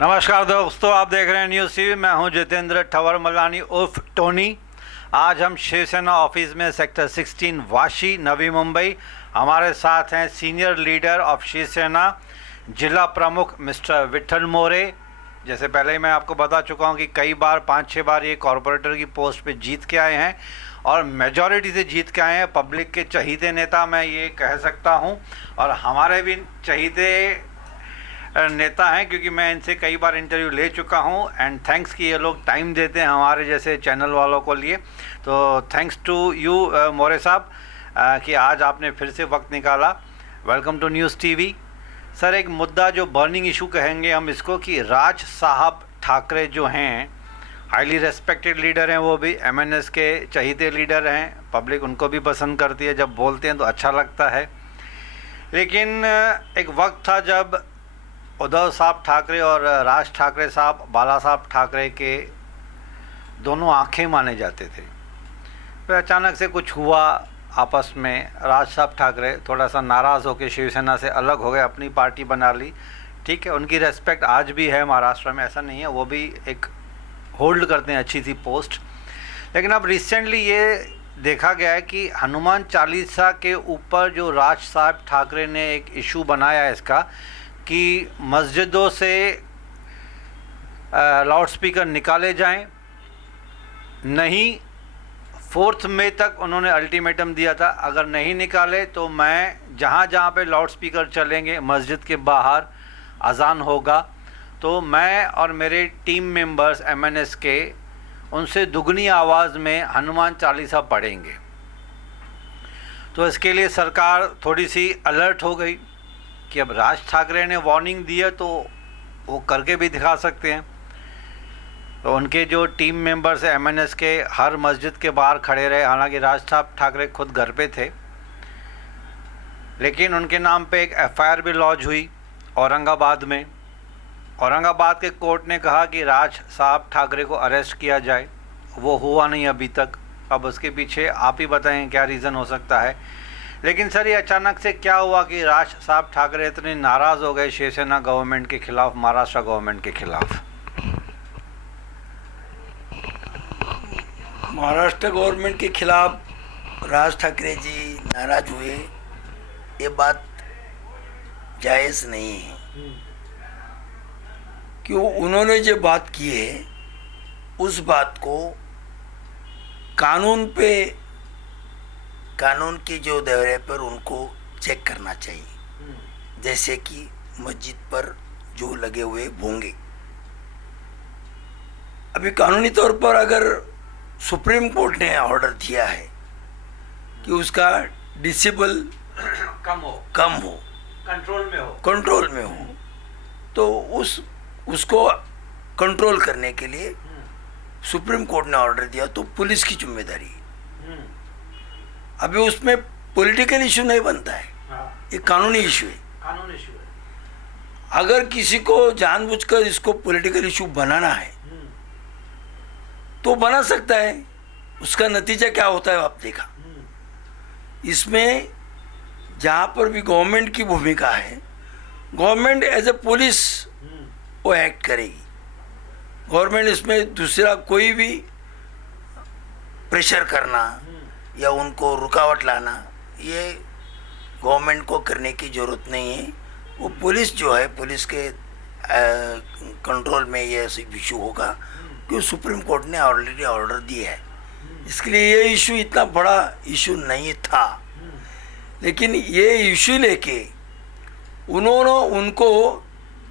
नमस्कार दोस्तों, आप देख रहे हैं न्यूज़ टीवी। मैं हूं जितेंद्र ठवर मलानी उर्फ टोनी। आज हम शिवसेना ऑफिस में सेक्टर 16 वाशी नवी मुंबई। हमारे साथ हैं सीनियर लीडर ऑफ शिवसेना जिला प्रमुख मिस्टर विठल मोरे। जैसे पहले ही मैं आपको बता चुका हूं कि कई बार 5-6 बार ये कॉरपोरेटर की पोस्ट पे जीत के आए हैं और मेजॉरिटी से जीत के आए हैं। पब्लिक के चहीते नेता मैं ये कह सकता हूं, और हमारे भी चहीते नेता हैं क्योंकि मैं इनसे कई बार इंटरव्यू ले चुका हूं। एंड थैंक्स कि ये लोग टाइम देते हैं हमारे जैसे चैनल वालों को लिए। तो थैंक्स टू यू मोरे साहब कि आज आपने फिर से वक्त निकाला। Welcome to news TV. Sir, एक मुद्दा जो बर्निंग इशू कहेंगे हम इसको, कि राज साहब ठाकरे जो हैं हाईली रेस्पेक्टेड लीडर हैं, वो भी एमएनएस के चहीते लीडर हैं। पब्लिक उनको भी पसंद करती है, जब बोलते हैं तो अच्छा लगता है। लेकिन एक वक्त था जब उद्धव साहब ठाकरे और राज ठाकरे साहब बाला साहब ठाकरे के दोनों आंखें माने जाते थे। फिर अचानक से कुछ हुआ आपस में। राज साहब ठाकरे थोड़ा सा नाराज़ होकर शिवसेना से अलग हो गए, अपनी पार्टी बना ली। ठीक है, उनकी रेस्पेक्ट आज भी है महाराष्ट्र में, ऐसा नहीं है। वो भी एक होल्ड करते हैं अच्छी सी पोस्ट। लेकिन अब रिसेंटली ये देखा गया है कि हनुमान चालीसा के ऊपर जो राज साहब ठाकरे ने एक इशू बनाया है इसका, कि मस्जिदों से लाउड स्पीकर निकाले जाएं। नहीं, 4 मई तक उन्होंने अल्टीमेटम दिया था, अगर नहीं निकाले तो मैं जहाँ जहाँ पे लाउड स्पीकर चलेंगे मस्जिद के बाहर अजान होगा, तो मैं और मेरे टीम मेंबर्स एमएनएस के उनसे दुगनी आवाज़ में हनुमान चालीसा पढ़ेंगे। तो इसके लिए सरकार थोड़ी सी अलर्ट हो गई कि अब राज ठाकरे ने वार्निंग दी है तो वो करके भी दिखा सकते हैं। तो उनके जो टीम मेंबर्स हैं एमएनएस के, हर मस्जिद के बाहर खड़े रहे। हालांकि राज साहब ठाकरे खुद घर पे थे, लेकिन उनके नाम पे एक एफआईआर भी लॉन्च हुई औरंगाबाद में। औरंगाबाद के कोर्ट ने कहा कि राज साहब ठाकरे को अरेस्ट किया जाए। वो हुआ नहीं अभी तक। अब उसके पीछे आप ही बताएं क्या रीज़न हो सकता है। लेकिन सर, ये अचानक से क्या हुआ कि राज साहब ठाकरे इतने नाराज़ हो गए शिवसेना गवर्नमेंट के खिलाफ, महाराष्ट्र गवर्नमेंट के खिलाफ? महाराष्ट्र गवर्नमेंट के खिलाफ राज ठाकरे जी नाराज हुए, ये बात जायज़ नहीं है। क्यों? उन्होंने जो बात की है उस बात को कानून के जो दायरे पर उनको चेक करना चाहिए। जैसे कि मस्जिद पर जो लगे हुए भोंगे, अभी कानूनी तौर पर अगर सुप्रीम कोर्ट ने ऑर्डर दिया है कि उसका डिसिबल कम हो, कंट्रोल में हो, तो उसको कंट्रोल करने के लिए सुप्रीम कोर्ट ने ऑर्डर दिया, तो पुलिस की जिम्मेदारी है। अभी उसमें पॉलिटिकल इशू नहीं बनता है। ये कानूनी इशू है। अगर किसी को जानबूझकर इसको पॉलिटिकल इशू बनाना है तो बना सकता है। उसका नतीजा क्या होता है आप देखा। इसमें जहाँ पर भी गवर्नमेंट की भूमिका है, गवर्नमेंट एज ए पुलिस वो एक्ट करेगी। गवर्नमेंट इसमें दूसरा कोई भी प्रेशर करना या उनको रुकावट लाना, ये गवर्नमेंट को करने की ज़रूरत नहीं है। वो पुलिस जो है, पुलिस के कंट्रोल में ये इशू होगा, क्योंकि सुप्रीम कोर्ट ने ऑलरेडी ऑर्डर दिया है। इसके लिए ये इशू इतना बड़ा इशू नहीं था। लेकिन ये इशू लेके उनको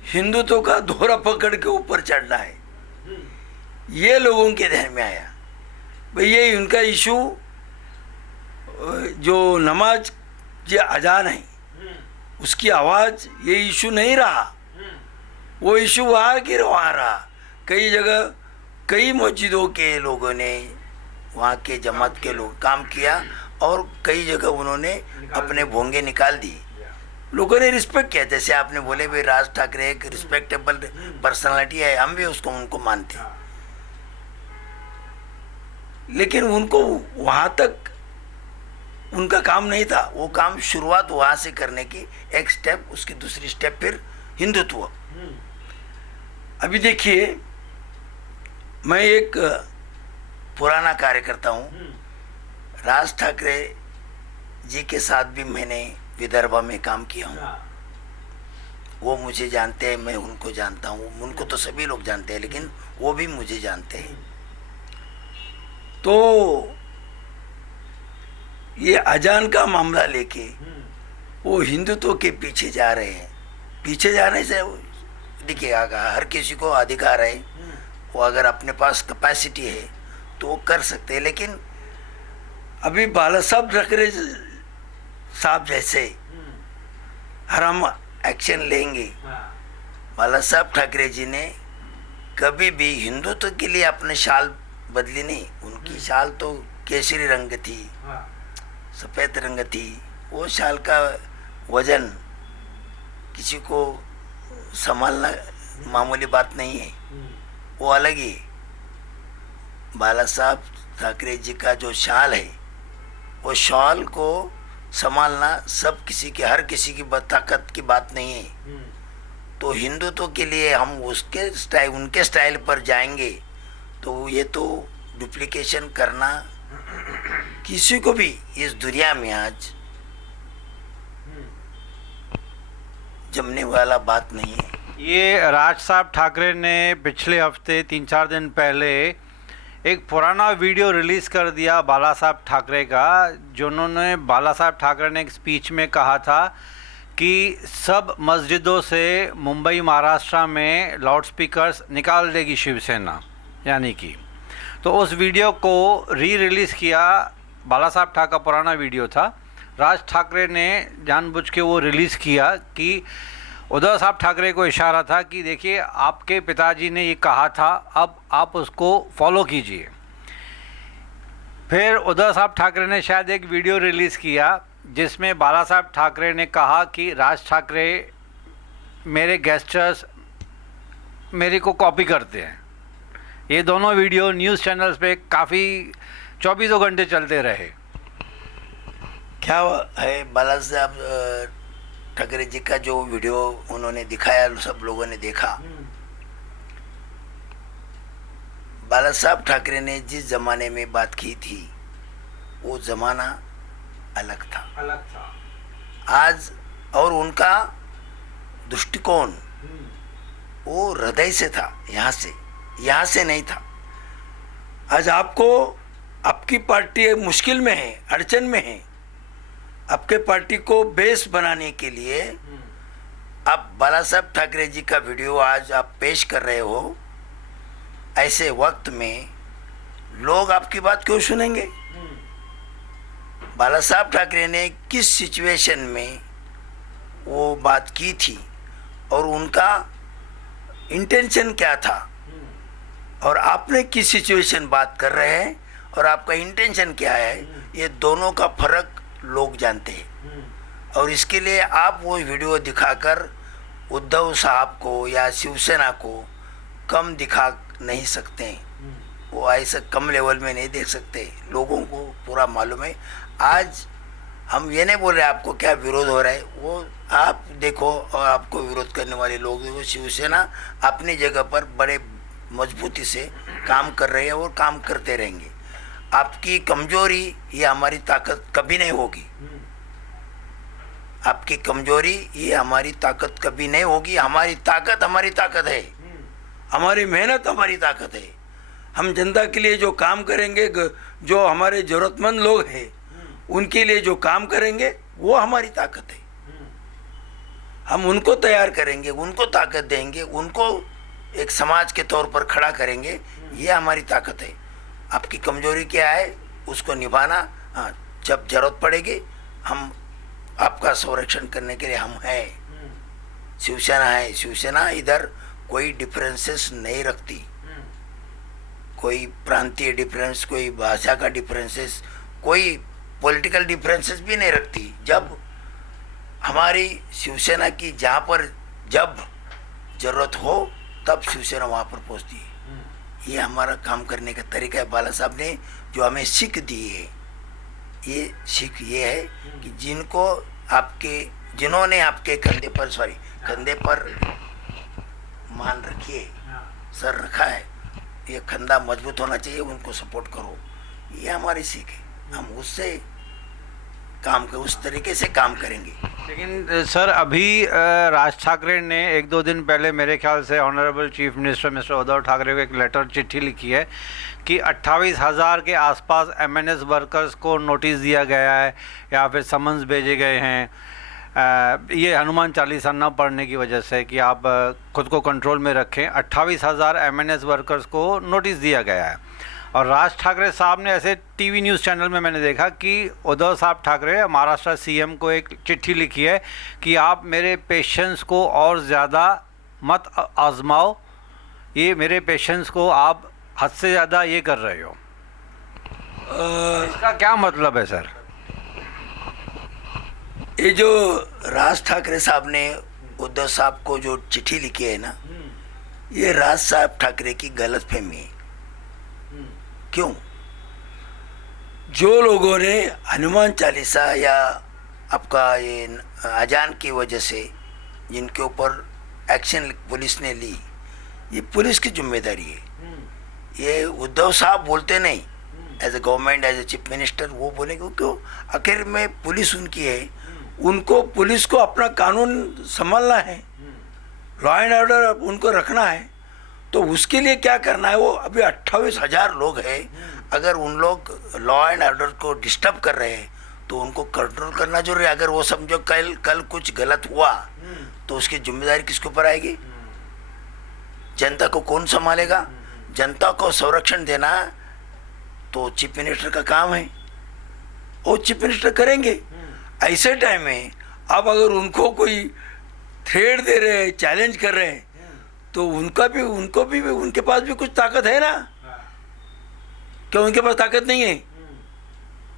हिंदुत्व का दोहरा पकड़ के ऊपर चढ़ना है, ये लोगों के ध्यान में आया। भाई ये उनका इशू जो नमाज जो अजान है उसकी आवाज़, ये इशू नहीं रहा। वो इशू वहाँ रहा। कई जगह कई मस्जिदों के लोगों ने, वहाँ के जमात के लोग काम किया और कई जगह उन्होंने अपने भोंगे निकाल दिए। लोगों ने रिस्पेक्ट किया। जैसे आपने बोले भाई राज ठाकरे एक रिस्पेक्टेबल पर्सनालिटी है, हम भी उनको मानते हैं। लेकिन उनको वहाँ तक उनका काम नहीं था। वो काम शुरुआत वहाँ से करने की, एक स्टेप, उसकी दूसरी स्टेप फिर हिंदुत्व। अभी देखिए, मैं एक पुराना कार्यकर्ता हूँ। राज ठाकरे जी के साथ भी मैंने विदर्भ में काम किया हूँ। वो मुझे जानते हैं, मैं उनको जानता हूँ। उनको तो सभी लोग जानते हैं, लेकिन वो भी मुझे जानते हैं। तो ये अजान का मामला लेके वो हिंदुत्व के पीछे जा रहे हैं। पीछे जाने से देखिए, हर किसी को अधिकार है, वो अगर अपने पास कैपेसिटी है तो वो कर सकते हैं। लेकिन अभी बाला साहब ठाकरे साहब जैसे हर हम एक्शन लेंगे। बाला साहब ठाकरे जी ने कभी भी हिंदुत्व के लिए अपने शाल बदली नहीं। उनकी शाल तो केसरी रंग थी, सफ़ेद रंग थी। वो शाल का वजन किसी को संभालना मामूली बात नहीं है, वो अलग ही। बाला साहब ठाकरे जी का जो शाल है, वो शॉल को संभालना सब किसी के, हर किसी की ताकत की बात नहीं है। तो हिंदुत्व के लिए हम उसके स्टाइल, उनके स्टाइल पर जाएंगे तो ये तो डुप्लीकेशन करना किसी को भी इस दुनिया में आज जमने वाला बात नहीं है। ये राज साहब ठाकरे ने पिछले हफ्ते 3-4 दिन पहले एक पुराना वीडियो रिलीज़ कर दिया बाला साहब ठाकरे का, जिन्होंने बाला साहब ठाकरे ने एक स्पीच में कहा था कि सब मस्जिदों से मुंबई महाराष्ट्र में लाउड स्पीकर्स निकाल देगी शिवसेना, यानी कि। तो उस वीडियो को रिलीज़ किया। बाला साहब ठाकरे का पुराना वीडियो था, राज ठाकरे ने जानबूझ के वो रिलीज़ किया कि उद्धव साहब ठाकरे को इशारा था कि देखिए, आपके पिताजी ने ये कहा था, अब आप उसको फॉलो कीजिए। फिर उद्धव साहब ठाकरे ने शायद एक वीडियो रिलीज़ किया जिसमें बाला साहब ठाकरे ने कहा कि राज ठाकरे मेरे गेस्टर्स मेरे को कॉपी करते हैं। ये दोनों वीडियो न्यूज़ चैनल्स पे काफ़ी 24 घंटे चलते रहे। क्या है, बाला साहब ठाकरे जी का जो वीडियो उन्होंने दिखाया, सब लोगों ने देखा। बाला साहब ठाकरे ने जिस जमाने में बात की थी, वो जमाना अलग था। आज और उनका दृष्टिकोण वो हृदय से था, यहाँ से नहीं था। आज आपको आपकी पार्टी मुश्किल में है, अड़चन में है। आपके पार्टी को बेस बनाने के लिए आप बाला साहब ठाकरे जी का वीडियो आज आप पेश कर रहे हो। ऐसे वक्त में लोग आपकी बात क्यों सुनेंगे? बाला साहब ठाकरे ने किस सिचुएशन में वो बात की थी और उनका इंटेंशन क्या था, और आपने किस सिचुएशन बात कर रहे हैं और आपका इंटेंशन क्या है, ये दोनों का फर्क लोग जानते हैं। और इसके लिए आप वो वीडियो दिखाकर उद्धव साहब को या शिवसेना को कम दिखा नहीं सकते। वो ऐसा कम लेवल में नहीं देख सकते। लोगों को पूरा मालूम है। आज हम ये नहीं बोल रहे आपको क्या विरोध हो रहा है, वो आप देखो, और आपको विरोध करने वाले लोग देखो। शिवसेना अपनी जगह पर बड़े मजबूती से काम कर रहे हैं और काम करते रहेंगे। आपकी कमजोरी ये हमारी ताकत कभी नहीं होगी। आपकी कमजोरी ये हमारी ताकत कभी नहीं होगी। हमारी ताकत है, हमारी मेहनत हमारी ताकत है। हम जनता के लिए जो काम करेंगे, जो हमारे ज़रूरतमंद लोग हैं उनके लिए जो काम करेंगे, वो हमारी ताकत है। हम उनको तैयार करेंगे, उनको ताकत देंगे, उनको एक समाज के तौर पर खड़ा करेंगे, ये हमारी ताकत है। आपकी कमजोरी क्या है, उसको निभाना। हाँ, जब जरूरत पड़ेगी हम आपका संरक्षण करने के लिए हम हैं। शिवसेना है। शिवसेना इधर कोई डिफरेंसेस नहीं रखती, कोई प्रांतीय डिफरेंस, कोई भाषा का डिफरेंसेस, कोई पॉलिटिकल डिफरेंसेस भी नहीं रखती। जब हमारी शिवसेना की जहाँ पर जब जरूरत हो तब शिवसेना वहाँ पर पहुँचती है। ये हमारा काम करने का तरीका है। बाला साहब ने जो हमें सीख दी है, ये सीख ये है कि जिन्होंने आपके कंधे पर मान रखी है, सर रखा है, ये खंदा मजबूत होना चाहिए, उनको सपोर्ट करो, ये हमारी सीख है। हम उससे उस तरीके से काम करेंगे। लेकिन सर अभी राज ठाकरे ने 1-2 दिन पहले मेरे ख्याल से honourable chief minister mister Uddhav Thackeray को एक लेटर चिट्ठी लिखी है कि 28,000 के आसपास एमएनएस वर्कर्स को नोटिस दिया गया है या फिर समन्स भेजे गए हैं, ये हनुमान चालीसा न पढ़ने की वजह से कि आप खुद को कंट्रोल में रखें। 28,000 एमएनएस वर्कर्स को नोटिस दिया गया है और राज ठाकरे साहब ने ऐसे टीवी न्यूज़ चैनल में मैंने देखा कि उद्धव साहब ठाकरे महाराष्ट्र सीएम को एक चिट्ठी लिखी है कि आप मेरे पेशेंस को और ज़्यादा मत आजमाओ, ये मेरे पेशेंस को आप हद से ज़्यादा ये कर रहे हो। इसका क्या मतलब है सर? ये जो राज ठाकरे साहब ने उद्धव साहब को जो चिट्ठी लिखी है ना, ये राज साहब ठाकरे की गलतफहमी है। क्यों? जो लोगों ने हनुमान चालीसा या आपका ये अजान की वजह से जिनके ऊपर एक्शन पुलिस ने ली, ये पुलिस की जिम्मेदारी है। ये उद्धव साहब बोलते नहीं, as a government, as a chief minister वो बोलेंगे, क्यों? आखिर में पुलिस उनकी है, उनको पुलिस को अपना कानून संभालना है, लॉ एंड ऑर्डर उनको रखना है। तो उसके लिए क्या करना है? वो अभी 28,000 लोग हैं, अगर उन लोग लॉ एंड ऑर्डर को डिस्टर्ब कर रहे हैं तो उनको कंट्रोल करना जरूरी है। अगर वो समझो कल कुछ गलत हुआ तो उसकी जिम्मेदारी किसके ऊपर आएगी? जनता को कौन संभालेगा? जनता को संरक्षण देना तो चीफ मिनिस्टर का काम है, वो चीफ मिनिस्टर करेंगे। ऐसे टाइम में आप अगर उनको कोई थ्रेट दे रहे हैं, चैलेंज कर रहे हैं, तो उनके पास भी कुछ ताकत है ना? क्या उनके पास ताकत नहीं है?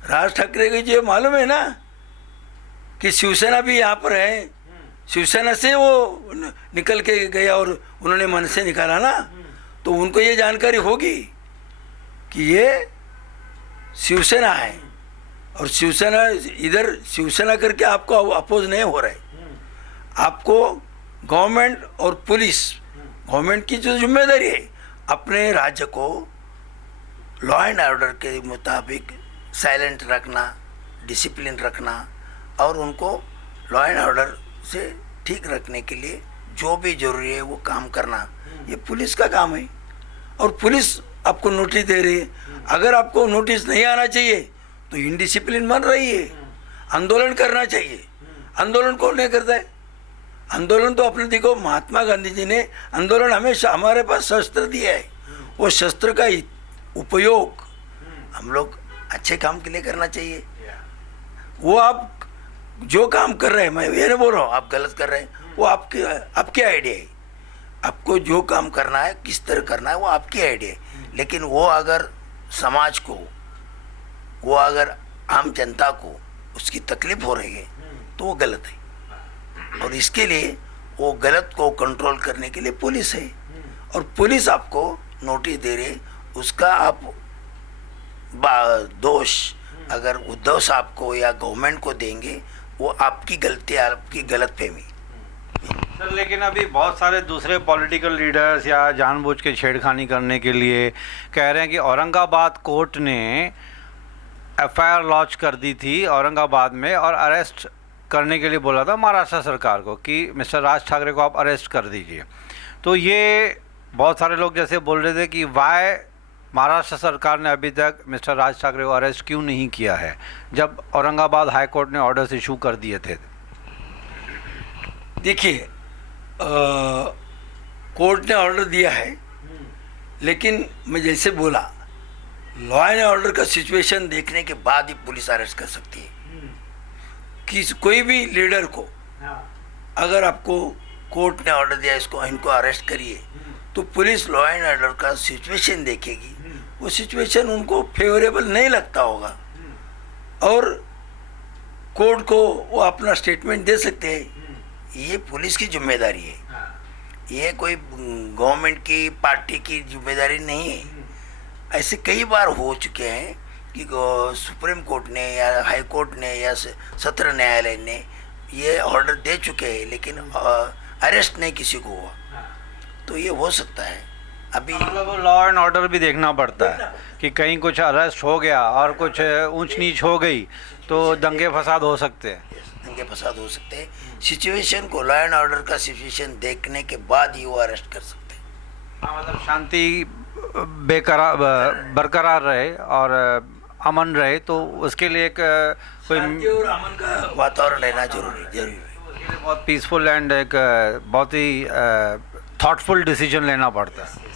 राज ठाकरे को जो मालूम है ना कि शिवसेना भी यहाँ पर है, शिवसेना से वो निकल के गया और उन्होंने मन से निकाला ना, तो उनको ये जानकारी होगी कि ये शिवसेना है और शिवसेना इधर शिवसेना करके आपको अपोज नहीं हो रहा है। आपको गवर्नमेंट और पुलिस, गवर्नमेंट की जो जिम्मेदारी है अपने राज्य को लॉ एंड ऑर्डर के मुताबिक साइलेंट रखना, डिसिप्लिन रखना और उनको लॉ एंड ऑर्डर से ठीक रखने के लिए जो भी जरूरी है वो काम करना, ये पुलिस का काम है। और पुलिस आपको नोटिस दे रही है, अगर आपको नोटिस नहीं आना चाहिए तो इनडिसिप्लिन बन रही है, आंदोलन करना चाहिए। आंदोलन कौन नहीं करता है? आंदोलन तो अपने देखो, महात्मा गांधी जी ने आंदोलन हमेशा हमारे पास शस्त्र दिया है, वो शस्त्र का उपयोग हम लोग अच्छे काम के लिए करना चाहिए। वो आप जो काम कर रहे हैं, मैं ये नहीं बोल रहा हूँ आप गलत कर रहे हैं, वो आपकी आइडिया है। आपको जो काम करना है, किस तरह करना है, वो आपकी आइडिया है। लेकिन वो अगर समाज को, वो अगर आम जनता को उसकी तकलीफ हो रही है तो वो गलत है। और इसके लिए वो गलत को कंट्रोल करने के लिए पुलिस है, और पुलिस आपको नोटिस दे रही है, उसका आप दोष अगर उद्धव साहब को या गवर्नमेंट को देंगे, वो आपकी गलती, आपकी गलतफहमी। सर लेकिन अभी बहुत सारे दूसरे पॉलिटिकल लीडर्स या जानबूझ के छेड़खानी करने के लिए कह रहे हैं कि औरंगाबाद कोर्ट ने एफआईआर लॉन्च कर दी थी औरंगाबाद में और अरेस्ट करने के लिए बोला था महाराष्ट्र सरकार को कि मिस्टर राज ठाकरे को आप अरेस्ट कर दीजिए। तो ये बहुत सारे लोग जैसे बोल रहे थे कि वाई महाराष्ट्र सरकार ने अभी तक मिस्टर राज ठाकरे को अरेस्ट क्यों नहीं किया है, जब औरंगाबाद हाई कोर्ट ने ऑर्डर्स इशू कर दिए थे। देखिए, कोर्ट ने ऑर्डर दिया है, लेकिन मैं जैसे बोला, लॉ एंड ऑर्डर का सिचुएशन देखने के बाद ही पुलिस अरेस्ट कर सकती है। कि कोई भी लीडर को अगर आपको कोर्ट ने ऑर्डर दिया इनको अरेस्ट करिए, तो पुलिस लॉ एंड ऑर्डर का सिचुएशन देखेगी, वो सिचुएशन उनको फेवरेबल नहीं लगता होगा और कोर्ट को वो अपना स्टेटमेंट दे सकते हैं। ये पुलिस की जिम्मेदारी है, ये कोई गवर्नमेंट की पार्टी की जिम्मेदारी नहीं है। ऐसे कई बार हो चुके हैं कि सुप्रीम कोर्ट ने या हाई कोर्ट ने या सत्र न्यायालय ने ये ऑर्डर दे चुके हैं, लेकिन अरेस्ट नहीं किसी को हुआ। तो ये हो सकता है, अभी मतलब वो लॉ एंड ऑर्डर भी देखना पड़ता है कि कहीं कुछ अरेस्ट हो गया और कुछ ऊंच नीच हो गई तो दंगे फसाद हो सकते हैं। दंगे फसाद हो सकते हैं। सिचुएशन को, लॉ एंड ऑर्डर का सिचुएशन देखने के बाद ही वो अरेस्ट कर सकते हैं। हाँ, मतलब शांति बेकरार बरकरार रहे और अमन रहे तो उसके लिए एक कोई शांति और अमन का वातावरण रहना जरूरी है। बहुत पीसफुल एंड एक बहुत ही थॉटफुल डिसीजन लेना पड़ता है।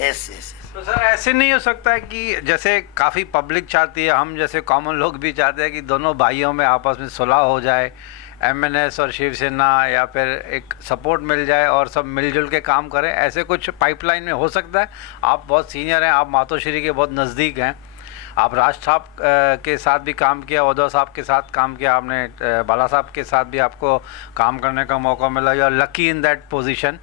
Yes yes. तो सर ऐसे नहीं हो सकता है कि जैसे काफ़ी पब्लिक चाहती है, हम जैसे कॉमन लोग भी चाहते हैं कि दोनों भाइयों में आपस में सुलह हो जाए, एमएनएस और शिवसेना या फिर एक सपोर्ट मिल जाए और सब मिलजुल के काम करें, ऐसे कुछ पाइपलाइन में हो सकता है? आप बहुत सीनियर हैं, आप मातोश्री के बहुत नज़दीक हैं, आप राज साहब के साथ भी काम किया, उद्धव साहब के साथ काम किया आपने, बाला साहब के साथ भी आपको काम करने का मौका मिला, you are lucky in that position.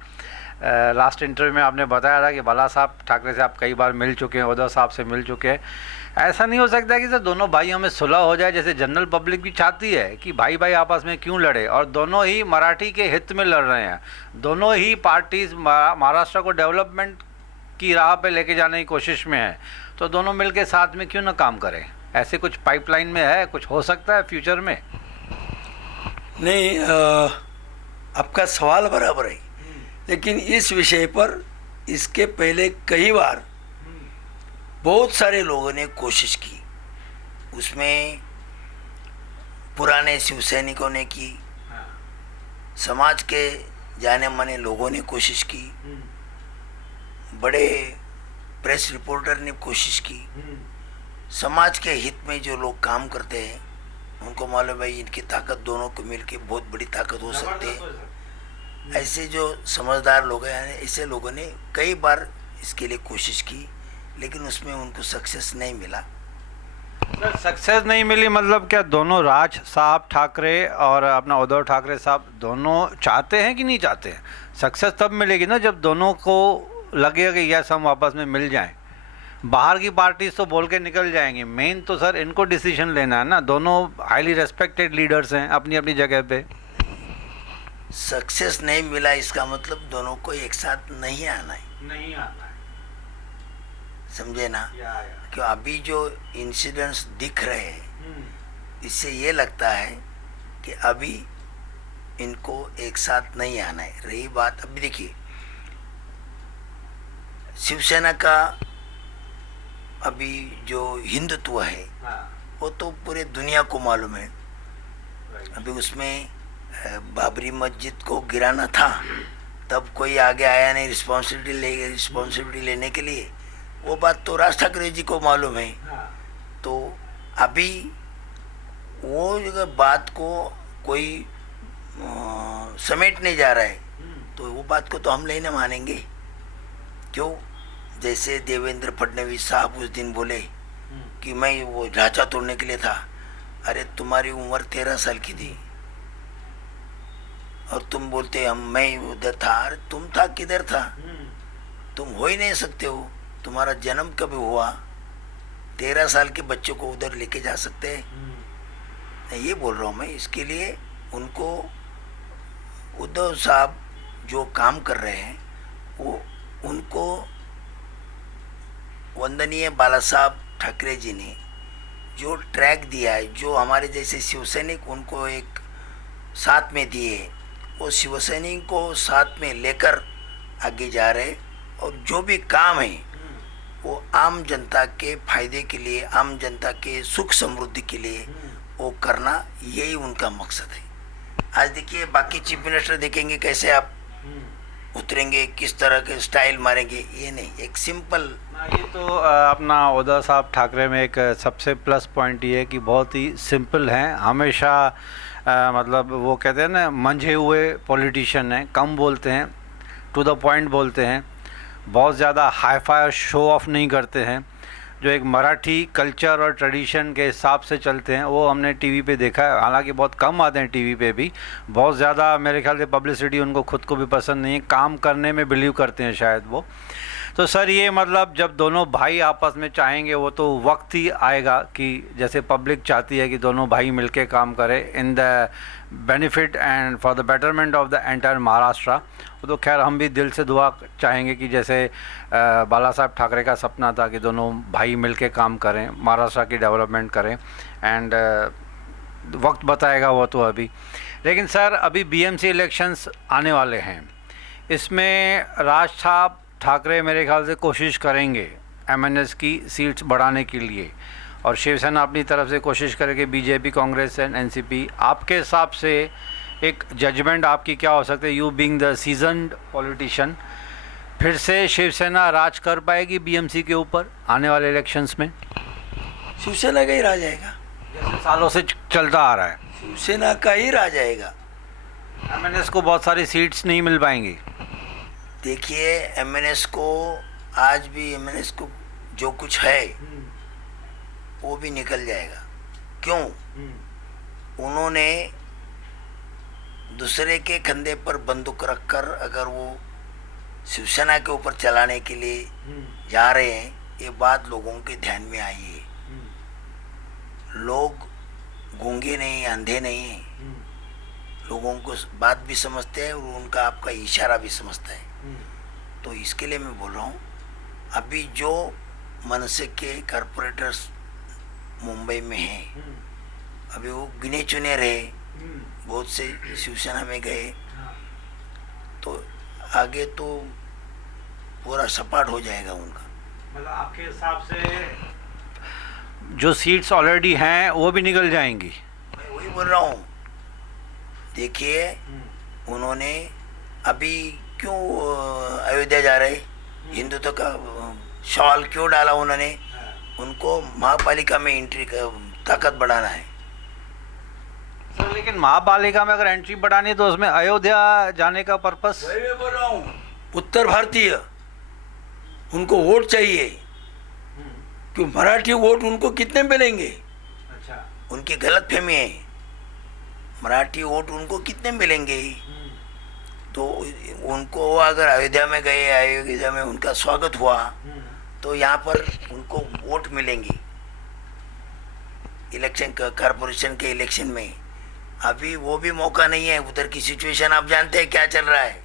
Last interview में आपने बताया था कि बाला साहब ठाकरे से आप कई बार मिल चुके हैं, उद्धव साहब से मिल चुके हैं। ऐसा नहीं हो सकता कि सर दोनों भाइयों में सुलह हो जाए, जैसे जनरल पब्लिक भी चाहती है कि भाई भाई आपस में क्यों लड़े, और दोनों ही मराठी के हित में लड़ रहे हैं, दोनों ही पार्टीज महाराष्ट्र को डेवलपमेंट की राह पे लेके जाने की कोशिश में है, तो दोनों मिलके साथ में क्यों ना काम करें? ऐसे कुछ पाइपलाइन में है, कुछ हो सकता है फ्यूचर में? नहीं, आपका सवाल बराबर है, लेकिन इस विषय पर इसके पहले कई बार बहुत सारे लोगों ने कोशिश की। उसमें पुराने शिवसैनिकों ने की, समाज के जाने माने लोगों ने कोशिश की, बड़े प्रेस रिपोर्टर ने कोशिश की। समाज के हित में जो लोग काम करते हैं उनको मालूम है इनकी ताकत दोनों को मिलके बहुत बड़ी ताकत हो सकती है। ऐसे जो समझदार लोग हैं, ऐसे लोगों ने कई बार इसके लिए कोशिश की, लेकिन उसमें उनको सक्सेस नहीं मिला। सर सक्सेस नहीं मिली मतलब क्या दोनों राज साहब ठाकरे और अपना उद्धव ठाकरे साहब दोनों चाहते हैं कि नहीं चाहते हैं? सक्सेस तब मिलेगी ना जब दोनों को लगेगा कि यस हम आपस में मिल जाएं। बाहर की पार्टीज तो बोल के निकल जाएंगी, मेन तो सर इनको डिसीजन लेना है ना। दोनों हाईली रेस्पेक्टेड लीडर्स हैं अपनी अपनी जगह पे। सक्सेस नहीं मिला इसका मतलब दोनों को एक साथ नहीं आना है, नहीं आना है, समझे ना? क्यों अभी जो इंसिडेंट्स दिख रहे हैं इससे ये लगता है कि अभी इनको एक साथ नहीं आना है। रही बात, अभी देखिए शिवसेना का अभी जो हिंदुत्व है वो तो पूरे दुनिया को मालूम है। अभी उसमें बाबरी मस्जिद को गिराना था तब कोई आगे आया नहीं रिस्पॉन्सिबिलिटी लेने के लिए, वो बात तो राज ठाकरे जी को मालूम है। तो अभी वो बात को कोई समेटने जा रहा है तो वो बात को तो हम नहीं मानेंगे। क्यों? जैसे देवेंद्र फडणवीस साहब उस दिन बोले कि मैं वो ढांचा तोड़ने के लिए था। अरे तुम्हारी उम्र 13 साल की थी और तुम बोलते मैं उधर था। अरे तुम था किधर था? तुम हो ही नहीं सकते हो। तुम्हारा जन्म कब हुआ? 13 साल के बच्चों को उधर लेके जा सकते हैं? ये बोल रहा हूँ मैं। इसके लिए उनको उद्धव साहब जो काम कर रहे हैं वो उनको वंदनीय बाला साहब ठाकरे जी ने जो ट्रैक दिया है, जो हमारे जैसे शिवसैनिक उनको एक साथ में दिए, वो शिवसैनिक को साथ में लेकर आगे जा रहे और जो भी काम है वो आम जनता के फायदे के लिए, आम जनता के सुख समृद्धि के लिए वो करना, यही उनका मकसद है। आज देखिए बाकी चीफ मिनिस्टर देखेंगे कैसे आप उतरेंगे, किस तरह के स्टाइल मारेंगे, ये नहीं, एक सिंपल। ये तो अपना उद्धव साहब ठाकरे में एक सबसे प्लस पॉइंट ये है कि बहुत ही सिंपल हैं। हमेशा मतलब वो कहते हैं ना मंझे हुए पॉलिटिशियन हैं, कम बोलते हैं, टू द पॉइंट बोलते हैं, बहुत ज़्यादा हाई फाई शो ऑफ नहीं करते हैं। जो एक मराठी कल्चर और ट्रेडिशन के हिसाब से चलते हैं वो हमने टीवी पे देखा है। हालांकि बहुत कम आते हैं टीवी पे भी, बहुत ज़्यादा मेरे ख्याल से पब्लिसिटी उनको खुद को भी पसंद नहीं है, काम करने में बिलीव करते हैं शायद वो। तो सर ये मतलब जब दोनों भाई आपस में चाहेंगे वो तो वक्त ही आएगा कि जैसे पब्लिक चाहती है कि दोनों भाई मिलके काम करें in the benefit and for the betterment of the entire Maharashtra. वो तो खैर हम भी दिल से दुआ चाहेंगे कि जैसे बाला साहब ठाकरे का सपना था कि दोनों भाई मिलके काम करें, महाराष्ट्र की डेवलपमेंट करें, एंड वक्त बताएगा वो तो अभी। लेकिन सर अभी बीएमसी इलेक्शंस आने वाले हैं, इसमें राज साहब ठाकरे मेरे ख्याल से कोशिश करेंगे एमएनएस की सीट्स बढ़ाने के लिए, और शिवसेना अपनी तरफ से कोशिश करेगी, बीजेपी, कांग्रेस एंड एनसीपी। आपके हिसाब से एक जजमेंट आपकी क्या हो सकती है, you being the seasoned politician, फिर से शिवसेना राज कर पाएगी बीएमसी के ऊपर आने वाले इलेक्शंस में? शिवसेना का ही राज आएगा, जैसे सालों से चलता आ रहा है। शिवसेना का ही राज आएगा। एमएनएस को बहुत सारी सीट्स नहीं मिल पाएंगी। देखिए एमएनएस को, आज भी एमएनएस को जो कुछ है वो भी निकल जाएगा। क्यों? उन्होंने दूसरे के कंधे पर बंदूक रखकर अगर वो शिवसेना के ऊपर चलाने के लिए जा रहे हैं, ये बात लोगों के ध्यान में आई है। लोग गूंगे नहीं, अंधे नहीं हैं, लोगों को बात भी समझते हैं और उनका आपका इशारा भी समझता है। तो इसके लिए मैं बोल रहा हूँ, अभी जो मनसे के कॉरपोरेटर्स मुंबई में हैं, अभी वो गिने चुने रहे, बहुत से शिवसेना में गए, तो आगे तो पूरा सपाट हो जाएगा उनका। मतलब आपके हिसाब से जो सीट्स ऑलरेडी हैं वो भी निकल जाएंगी? मैं वही बोल रहा हूँ। देखिए उन्होंने अभी क्यों अयोध्या जा रहे, हिंदुत्व का शॉल क्यों डाला उन्होंने? उनको महापालिका में एंट्री का ताकत बढ़ाना है। सर लेकिन महापालिका में अगर एंट्री बढ़ानी है तो उसमें अयोध्या जाने का पर्पस? वही मैं बोल रहा हूँ, उत्तर भारतीय उनको वोट चाहिए। क्यों? मराठी वोट उनको कितने मिलेंगे? अच्छा, उनकी गलतफहमी है, मराठी वोट उनको कितने मिलेंगे? तो उनको अगर अयोध्या में गए, अयोध्या में उनका स्वागत हुआ, तो यहाँ पर उनको वोट मिलेंगे इलेक्शन, कॉरपोरेशन के इलेक्शन में। अभी वो भी मौका नहीं है, उधर की सिचुएशन आप जानते हैं क्या चल रहा है।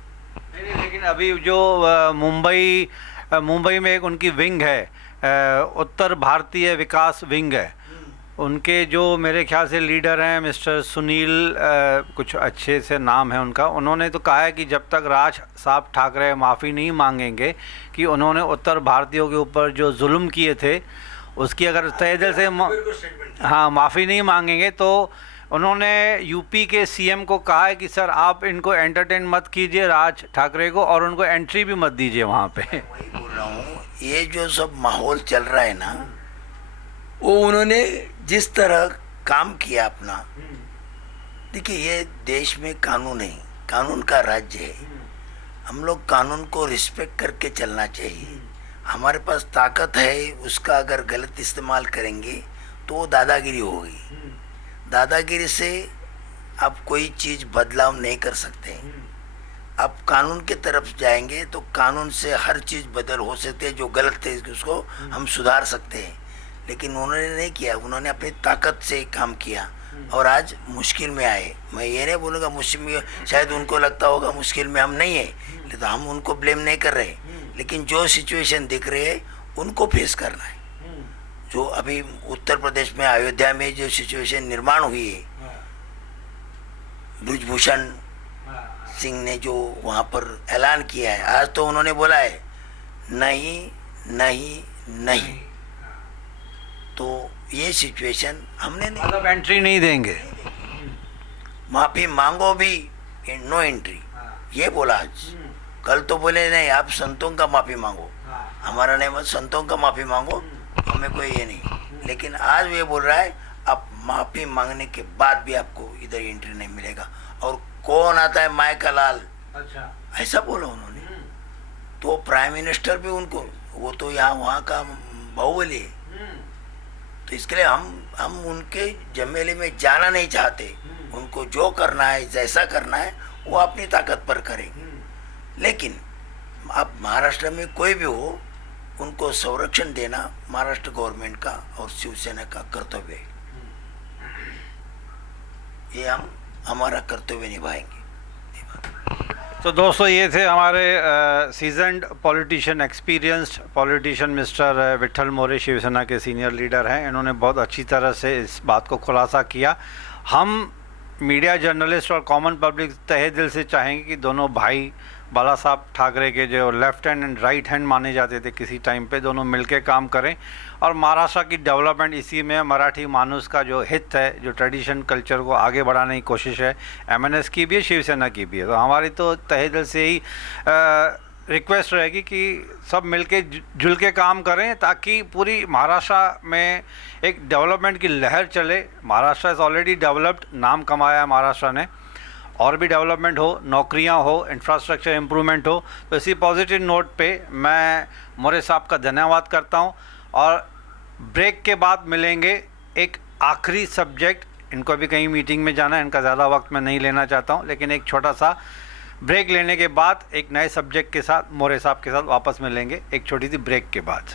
नहीं, लेकिन अभी जो मुंबई में एक उनकी विंग है, उत्तर भारतीय विकास विंग है, उनके जो मेरे ख्याल से लीडर हैं मिस्टर सुनील, कुछ अच्छे से नाम है उनका, उन्होंने तो कहा है कि जब तक राज साहब ठाकरे माफ़ी नहीं मांगेंगे कि उन्होंने उत्तर भारतीयों के ऊपर जो जुल्म किए थे उसकी अगर तहे दिल से माफ़ी नहीं मांगेंगे, तो उन्होंने यूपी के सीएम को कहा है कि सर आप इनको एंटरटेन मत कीजिए राज ठाकरे को, और उनको एंट्री भी मत दीजिए वहाँ पे। वही बोल रहा हूँ, ये जो सब माहौल चल रहा है ना, वो उन्होंने जिस तरह काम किया अपना, देखिए ये देश में कानून है, कानून का राज्य है, हम लोग कानून को रिस्पेक्ट करके चलना चाहिए। हमारे पास ताकत है, उसका अगर गलत इस्तेमाल करेंगे तो वो दादागिरी होगी। दादागिरी से आप कोई चीज़ बदलाव नहीं कर सकते। आप कानून के तरफ जाएंगे तो कानून से हर चीज़ बदल हो सकती है, जो गलत है उसको हम सुधार सकते हैं। लेकिन उन्होंने नहीं किया, उन्होंने अपनी ताकत से काम किया और आज मुश्किल में आए। मैं ये नहीं बोलूँगा मुश्किल में, शायद उनको लगता होगा मुश्किल में हम नहीं है, तो हम उनको ब्लेम नहीं कर रहे, लेकिन जो सिचुएशन दिख रही है उनको फेस करना है। जो अभी उत्तर प्रदेश में अयोध्या में जो सिचुएशन निर्माण हुई है, ब्रजभूषण सिंह ने जो वहाँ पर ऐलान किया है, आज तो उन्होंने बोला है नहीं नहीं नहीं, तो ये सिचुएशन हमने नहीं, मतलब एंट्री नहीं देंगे, माफी मांगो भी नो एंट्री, ये बोला आज। कल तो बोले नहीं आप संतों का माफी मांगो, हमारा नहीं, मत संतों का माफी मांगो, हमें कोई ये नहीं। लेकिन आज ये बोल रहा है आप माफी मांगने के बाद भी आपको इधर एंट्री नहीं मिलेगा। और कौन आता है माय का लाल, अच्छा ऐसा बोला उन्होंने। तो प्राइम मिनिस्टर भी उनको, वो तो यहाँ वहाँ का बाहुबली है, तो इसके लिए हम उनके जमेले में जाना नहीं चाहते। उनको जो करना है, जैसा करना है वो अपनी ताकत पर करेंगे। लेकिन आप महाराष्ट्र में कोई भी हो, उनको संरक्षण देना महाराष्ट्र गवर्नमेंट का और शिवसेना का कर्तव्य है। ये हम हमारा कर्तव्य निभाएंगे। तो दोस्तों, ये थे हमारे seasoned politician, experienced politician mister Vitthal मोरे, शिवसेना के सीनियर लीडर हैं। इन्होंने बहुत अच्छी तरह से इस बात को खुलासा किया। हम मीडिया जर्नलिस्ट और कॉमन पब्लिक तहे दिल से चाहेंगे कि दोनों भाई बाला साहब ठाकरे के जो left hand and right hand माने जाते थे किसी टाइम पे, दोनों मिलके काम करें और महाराष्ट्र की डेवलपमेंट इसी में मराठी मानुस का जो हित है, जो ट्रेडिशन कल्चर को आगे बढ़ाने की कोशिश है, एमएनएस की भी है, शिवसेना की भी है। तो हमारी तो तहे दिल से ही रिक्वेस्ट रहेगी कि सब मिलके जुल के काम करें ताकि पूरी महाराष्ट्र में एक डेवलपमेंट की लहर चले। महाराष्ट्र इज़ ऑलरेडी डेवलप्ड, नाम कमाया है महाराष्ट्र ने, और भी डेवलपमेंट हो, नौकरियां हो, इंफ्रास्ट्रक्चर इम्प्रूवमेंट हो। तो इसी पॉजिटिव नोट पे मैं मोरे साहब का धन्यवाद करता हूं और ब्रेक के बाद मिलेंगे एक आखिरी सब्जेक्ट। इनको भी कहीं मीटिंग में जाना है, इनका ज़्यादा वक्त मैं नहीं लेना चाहता हूं, लेकिन एक छोटा सा ब्रेक लेने के बाद एक नए सब्जेक्ट के साथ मोरे साहब के साथ वापस मिलेंगे एक छोटी सी ब्रेक के बाद।